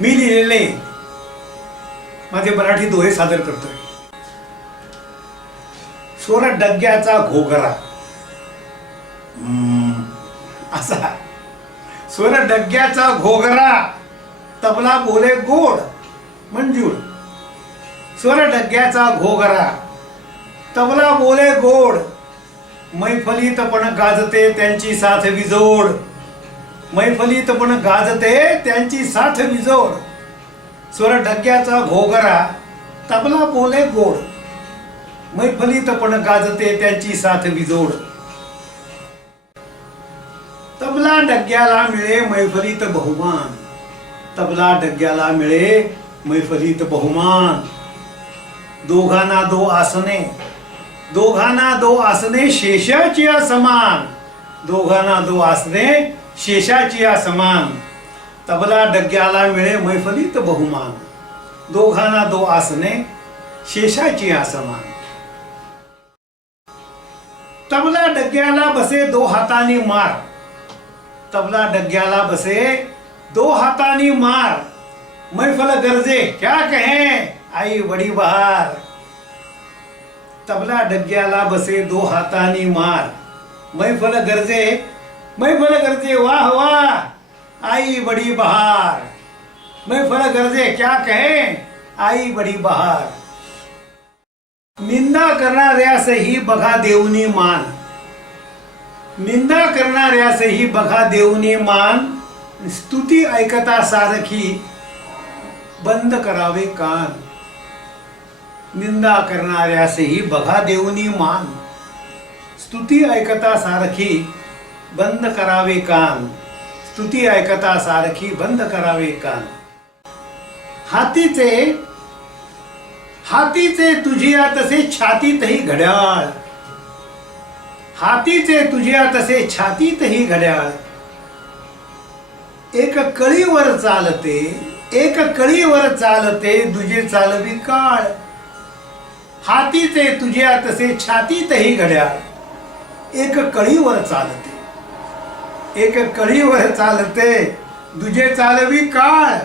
मी लिहिलेले माझे मराठी दोहे सादर करतोय. स्वर डग्याचा घोगरा असा स्वर डग्याचा घोगरा तबला बोले गोड मंजूळ. स्वर डग्याचा घोगरा तबला बोले गोड मैफलीत पण गाजते त्यांची साथ विजोड. मैफलीत पण गाजते त्यांची साथ विजोड. स्वर डग्याचा घोगरा तबला बोले गोड मैफलीत पण गाजते त्यांची साथ विजोड. तबला डग्याला मिळे मैफलीत बहुमान. तबला डग्याला मिळे मैफलीत बहुमान. दोघांना दो आसने दोघांना दो आसने शेषाची समान. दोघांना दो आसने शेषाची समान. तबला डग्याला मिळे मैफलीत बहुमान. दोघांना दो आसने शेषाची समान. तबला डग्याला बसे दो हातानी मार. तबला डग्याला बसे दो हातानी मार. मैफल गरजे क्या कहें आई बड़ी बहार. तबला डग्याला बसे दो हातानी मार. मैफल गरजे वाह वाह आई बड़ी बहार. मैफल गरजे क्या कहें आई बड़ी बहार. निंदा करणाऱ्यासही बघा देऊनी मान. निंदा करणाऱ्यासही बघा देऊनी मान. स्तुती ऐकता सारखी बंद करावे कान. निंदा करणाऱ्यासही बघा देऊनी मान. स्तुती ऐकता सारखी बंद करावे कान. स्तुती ऐकता सारखी बंद करावे कान. हातीचे तुझिया तसे छातीतही घड्याळ. हातीचे तुझिया तसे छातीतही घड्याळ. एक कळीवर चालते एक कळीवर चालते दुजे चालवी काळ. हातीचे तुझ्या तसे छातीतही घड्याळ. एक कळीवर चालते एक कळीवर चालते दुजे चालवी काळ.